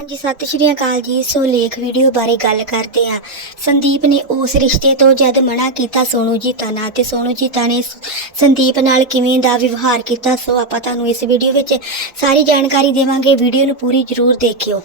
ਹਾਂਜੀ, ਸਤਿ ਸ਼੍ਰੀ ਅਕਾਲ ਜੀ। ਸੋ ਲੇਖ ਵੀਡੀਓ ਬਾਰੇ ਗੱਲ ਕਰਦੇ ਆ ਸੰਦੀਪ ਨੇ ਉਸ ਰਿਸ਼ਤੇ ਤੋਂ ਜਦ ਮਨਾ ਕੀਤਾ ਸੋਨੂ ਜੀਤਾ ਨਾਲ ਤੇ ਸੋਨੂ ਜੀਤਾ ਨੇ ਸੰਦੀਪ ਨਾਲ ਕਿਵੇਂ ਦਾ ਵਿਵਹਾਰ ਕੀਤਾ, ਸੋ ਆਪਾਂ ਤੁਹਾਨੂੰ ਇਸ ਵੀਡੀਓ ਵਿੱਚ ਸਾਰੀ ਜਾਣਕਾਰੀ ਦੇਵਾਂਗੇ। ਵੀਡੀਓ ਨੂੰ ਪੂਰੀ ਜ਼ਰੂਰ ਦੇਖਿਓ।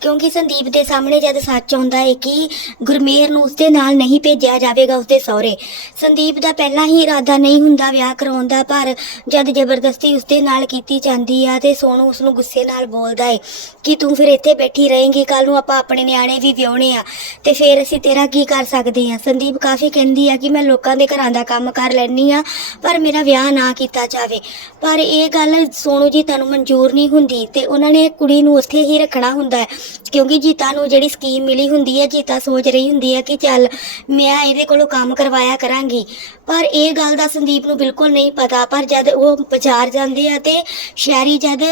ਕਿਉਂਕਿ ਸੰਦੀਪ ਦੇ ਸਾਹਮਣੇ ਜਦ ਸੱਚ ਆਉਂਦਾ ਹੈ ਕਿ ਗੁਰਮੇਰ ਨੂੰ ਉਸਦੇ ਨਾਲ ਨਹੀਂ ਭੇਜਿਆ ਜਾਵੇਗਾ ਉਸਦੇ ਸਹੁਰੇ। ਸੰਦੀਪ ਦਾ ਪਹਿਲਾਂ ਹੀ ਇਰਾਦਾ ਨਹੀਂ ਹੁੰਦਾ ਵਿਆਹ ਕਰਾਉਣ ਦਾ, ਪਰ ਜਦ ਜ਼ਬਰਦਸਤੀ ਉਸਦੇ ਨਾਲ ਕੀਤੀ ਜਾਂਦੀ ਆ ਤੇ ਸੋਨੂ ਉਸ ਨੂੰ ਗੁੱਸੇ ਨਾਲ ਬੋਲਦਾ ਹੈ ਕਿ ਤੂੰ ਫਿਰ ਇੱਥੇ ਬੈਠੀ ਰਹੇਂਗੀ ਕੱਲ ਨੂੰ ਆਪਾਂ ਆਪਣੇ ਨਿਆਣੇ ਵੀ ਵਿਆਹੁਣੇ ਆ ਤੇ ਫਿਰ ਅਸੀਂ ਤੇਰਾ ਕੀ ਕਰ ਸਕਦੇ ਆ ਸੰਦੀਪ ਕਾਫੀ ਕਹਿੰਦੀ ਆ ਕਿ ਮੈਂ ਲੋਕਾਂ ਦੇ ਘਰਾਂ ਦਾ ਕੰਮ ਕਰ ਲੈਣੀ ਆ, ਪਰ ਮੇਰਾ ਵਿਆਹ ਨਾ ਕੀਤਾ ਜਾਵੇ। ਪਰ ਇਹ ਗੱਲ ਸੋਨੂ ਜੀ ਤੁਹਾਨੂੰ ਮਨਜ਼ੂਰ ਨਹੀਂ ਹੁੰਦੀ ਤੇ ਉਹਨਾਂ ਨੇ ਕੁੜੀ ਨੂੰ ਉੱਥੇ ਹੀ ਰੱਖਣਾ ਹੁੰਦਾ ਹੈ। ਕਿਉਂਕਿ ਜੀਤਾ ਨੂੰ ਜਿਹੜੀ ਸਕੀਮ ਮਿਲੀ ਹੁੰਦੀ ਹੈ, ਜੀਤਾ ਸੋਚ ਰਹੀ ਹੁੰਦੀ ਹੈ ਕਿ ਚੱਲ ਮੈਂ ਇਹਦੇ ਕੋਲੋਂ ਕੰਮ ਕਰਵਾਇਆ ਕਰਾਂਗੀ। ਪਰ ਇਹ ਗੱਲ ਦਾ ਸੰਦੀਪ ਨੂੰ ਬਿਲਕੁਲ ਨਹੀਂ ਪਤਾ, ਪਰ ਜਦ ਉਹ ਬਾਜ਼ਾਰ ਜਾਂਦੇ ਆ ਤੇ ਸ਼ਹਿਰੀ ਜਦ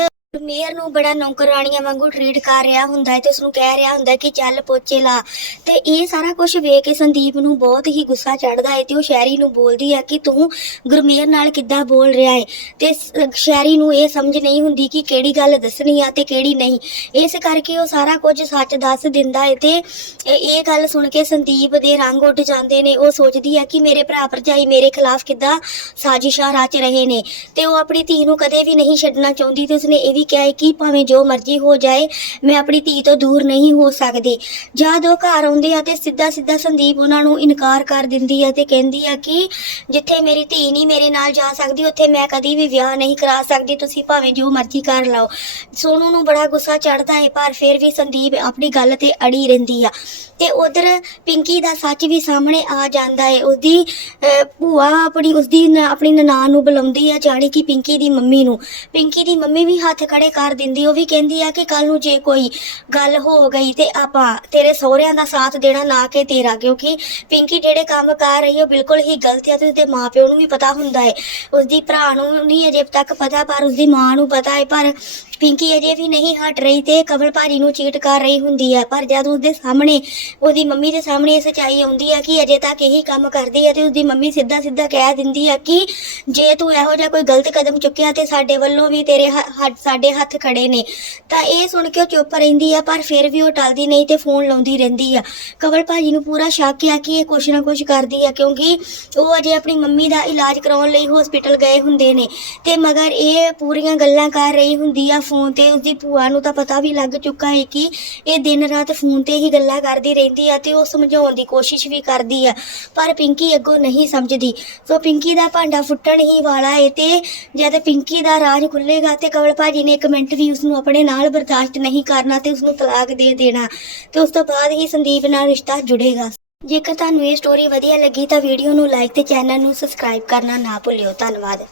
ਮੇਅਰ ਨੂੰ ਬੜਾ ਨੌਕਰਾਣੀਆਂ ਵਾਂਗੂ ਟਰੀਟ ਕਰ ਰਿਹਾ ਹੁੰਦਾ ਹੈ ਤੇ ਉਸ ਨੂੰ ਕਹਿ ਰਿਹਾ ਹੁੰਦਾ ਹੈ ਕਿ ਚੱਲ ਪੋਚੇ ਲਾ। ਤੇ ਇਹ ਸਾਰਾ ਕੁਝ ਵੇਖ ਕੇ ਸੰਦੀਪ ਨੂੰ ਬਹੁਤ ਹੀ ਗੁੱਸਾ ਚੜਦਾ ਹੈ ਤੇ ਉਹ ਸ਼ਹਿਰੀ ਨੂੰ ਬੋਲਦੀ ਹੈ ਕਿ ਤੂੰ ਗੁਰਮੇਰ ਨਾਲ ਕਿੱਦਾਂ ਬੋਲ ਰਿਹਾ ਹੈ? ਤੇ ਸ- ਸ਼ਹਿਰੀ ਨੂੰ ਇਹ ਸਮਝ ਨਹੀਂ ਹੁੰਦੀ ਕਿ ਕਿਹੜੀ ਗੱਲ ਦੱਸਣੀ ਆ ਤੇ ਕਿਹੜੀ ਨਹੀਂ। ਇਸ ਕਰਕੇ ਉਹ ਸਾਰਾ ਕੁਝ ਸੱਚ ਦੱਸ ਦਿੰਦਾ ਹੈ ਤੇ ਇਹ ਇਹ ਗੱਲ ਸੁਣ ਕੇ ਸੰਦੀਪ ਦੇ ਰੰਗ ਉੱਡ ਜਾਂਦੇ ਨੇ। ਉਹ ਸੋਚਦੀ ਹੈ ਕਿ ਮੇਰੇ ਭਰਾ ਭਰਜਾਈ ਮੇਰੇ ਖਿਲਾਫ ਕਿੱਦਾਂ ਸਾਜ਼ਿਸ਼ਾਂ ਰਚ ਰਹੇ ਨੇ। ਤੇ ਉਹ ਆਪਣੀ ਧੀ ਨੂੰ ਕਦੇ ਵੀ ਨਹੀਂ ਛੱਡਣਾ ਚਾਹੁੰਦੀ ਤੇ ਉਸਨੇ ਇਹ ਵੀ ਕਿਹਾ ਹੈ ਕਿ ਭਾਵੇਂ ਜੋ ਮਰਜ਼ੀ ਹੋ ਜਾਏ ਮੈਂ ਆਪਣੀ ਧੀ ਤੋਂ ਦੂਰ ਨਹੀਂ ਹੋ ਸਕਦੀ। ਜਦ ਉਹ ਘਰ ਆਉਂਦੇ ਆ ਤੇ ਸਿੱਧਾ ਸਿੱਧਾ ਸੰਦੀਪ ਉਹਨਾਂ ਨੂੰ ਇਨਕਾਰ ਕਰ ਦਿੰਦੀ ਆ ਤੇ ਕਹਿੰਦੀ ਆ ਕਿ ਜਿੱਥੇ ਮੇਰੀ ਧੀ ਨਹੀਂ ਮੇਰੇ ਨਾਲ ਜਾ ਸਕਦੀ ਉੱਥੇ ਮੈਂ ਕਦੀ ਵੀ ਵਿਆਹ ਨਹੀਂ ਕਰਾ ਸਕਦੀ ਤੁਸੀਂ ਭਾਵੇਂ ਜੋ ਮਰਜ਼ੀ ਕਰ ਲਓ। ਸੋਨੂ ਨੂੰ ਬੜਾ ਗੁੱਸਾ ਚੜਦਾ ਹੈ ਪਰ ਫਿਰ ਵੀ ਸੰਦੀਪ ਆਪਣੀ ਗੱਲ ਤੇ ਅੜੀ ਰਹਿੰਦੀ ਆ। ਤੇ ਉਧਰ ਪਿੰਕੀ ਦਾ ਸੱਚ ਵੀ ਸਾਹਮਣੇ ਆ ਜਾਂਦਾ ਹੈ ਉਹਦੀ ਅਹ, ਭੂਆ ਆਪਣੀ ਉਸਦੀ ਆਪਣੀ ਨਨਾਣ ਨੂੰ ਬੁਲਾਉਂਦੀ ਆ ਜਾਣੀ ਕਿ ਪਿੰਕੀ ਦੀ ਮੰਮੀ ਨੂੰ। ਪਿੰਕੀ ਦੀ ਮੰਮੀ ਵੀ ਹੱਥ ਖੜੇ ਕਰ ਦਿੰਦੀ, ਉਹ ਵੀ ਕਹਿੰਦੀ ਆ ਕਿ ਕੱਲ ਨੂੰ ਜੇ ਕੋਈ ਗੱਲ ਹੋ ਗਈ ਤੇ ਆਪਾਂ ਤੇਰੇ ਸਹੁਰਿਆਂ ਦਾ ਸਾਥ ਦੇਣਾ ਨਾ ਕਿ ਤੇਰਾ, ਕਿਉਂਕਿ ਪਿੰਕੀ ਜਿਹੜੇ ਕੰਮ ਕਰ ਰਹੀ ਹੈ ਉਹ ਬਿਲਕੁਲ ਹੀ ਗਲਤ ਹੈ ਤੇ ਉਸਦੇ ਮਾਪਿਓ ਨੂੰ ਵੀ ਪਤਾ ਹੁੰਦਾ ਹੈ। ਉਸਦੀ ਭਰਾ ਨੂੰ ਨਹੀਂ ਅਜੇ ਤੱਕ ਪਤਾ, ਪਰ ਉਸਦੀ ਮਾਂ ਨੂੰ ਪਤਾ ਹੈ, ਪਰ ਪਿੰਕੀ ਅਜੇ ਵੀ ਨਹੀਂ ਹਟ ਰਹੀ ਤੇ ਕਮਲ ਭਾਜੀ ਨੂੰ ਚੀਟ ਕਰ ਰਹੀ ਹੁੰਦੀ ਹੈ ਪਰ ਜਦ ਉਸਦੇ ਸਾਹਮਣੇ, ਉਹਦੀ ਮੰਮੀ ਦੇ ਸਾਹਮਣੇ ਇਹ ਸਚਾਈ ਆਉਂਦੀ ਹੈ ਕਿ ਅਜੇ ਤੱਕ ਇਹੀ ਕੰਮ ਕਰਦੀ ਹੈ ਤੇ ਉਸਦੀ ਮੰਮੀ ਸਿੱਧਾ ਸਿੱਧਾ ਕਹਿ ਦਿੰਦੀ ਹੈ ਕਿ ਜੇ ਤੂੰ ਇਹੋ ਜਿਹਾ ਕੋਈ ਗਲਤ ਕਦਮ ਚੁੱਕਿਆ ਤੇ ਸਾਡੇ ਵੱਲੋਂ ਵੀ ਤੇਰੇ ਹ- ਹੱਥ ਸਾਡੇ ਹੱਥ ਖੜੇ ਨੇ। ਤਾਂ ਇਹ ਸੁਣ ਕੇ ਉਹ ਚੁੱਪ ਰਹਿੰਦੀ ਆ, ਪਰ ਫਿਰ ਵੀ ਉਹ ਟਲਦੀ ਨਹੀਂ ਤੇ ਫੋਨ ਲਾਉਂਦੀ ਰਹਿੰਦੀ ਆ। ਕਮਲ ਭਾਜੀ ਨੂੰ ਪੂਰਾ ਸ਼ੱਕ ਆ ਕਿ ਇਹ ਕੁਛ ਨਾ ਕੁਛ ਕਰਦੀ ਹੈ ਕਿਉਂਕਿ ਉਹ ਅਜੇ ਆਪਣੀ ਮੰਮੀ ਦਾ ਇਲਾਜ ਕਰਾਉਣ ਲਈ ਹਸਪੀਟਲ ਗਏ ਹੁੰਦੇ ਨੇ ਤੇ ਮਗਰ ਇਹ ਪੂਰੀਆਂ ਗੱਲਾਂ ਕਰ ਰਹੀ ਹੁੰਦੀ ਆ ਫੋਨ ਤੇ ਉਸਦੀ ਭੂਆ ਨੂੰ ਤਾਂ ਪਤਾ ਵੀ ਲੱਗ ਚੁੱਕਾ ਹੈ ਕਿ ਇਹ ਦਿਨ ਰਾਤ ਫੋਨ ਤੇ ਹੀ ਗੱਲਾਂ ਕਰਦੀ ਰਹਿੰਦੀ ਆ ਤੇ ਉਹ ਸਮਝਾਉਣ ਦੀ ਕੋਸ਼ਿਸ਼ ਵੀ ਕਰਦੀ ਆ। ਪਰ ਪਿੰਕੀ ਅੱਗੋਂ ਨਹੀਂ ਸਮਝਦੀ। ਸੋ ਪਿੰਕੀ ਦਾ ਭਾਂਡਾ ਫੁੱਟਣ ਹੀ ਵਾਲਾ ਏ ਤੇ ਜਦ ਪਿੰਕੀ ਦਾ ਰਾਜ ਖੁੱਲੇਗਾ ਤੇ ਕਵਲ ਭਾਜੀ ਨੇ ਇੱਕ ਮਿੰਟ ਵੀ ਉਸ ਨੂੰ ਆਪਣੇ ਨਾਲ ਬਰਦਾਸ਼ਤ ਨਹੀਂ ਕਰਨਾ ਤੇ ਉਸ ਨੂੰ ਤਲਾਕ ਦੇ ਦੇਣਾ, ਤੇ ਉਸ ਤੋਂ ਬਾਅਦ ਹੀ ਸੰਦੀਪ ਨਾਲ ਰਿਸ਼ਤਾ ਜੁੜੇਗਾ। ਜੇਕਰ ਤੁਹਾਨੂੰ ਇਹ ਸਟੋਰੀ ਵਧੀਆ ਲੱਗੀ ਤਾਂ ਵੀਡੀਓ ਨੂੰ ਲਾਈਕ ਤੇ ਚੈਨਲ ਨੂੰ ਸਬਸਕ੍ਰਾਈਬ ਕਰਨਾ ਨਾ ਭੁੱਲਿਓ। ਧੰਨਵਾਦ।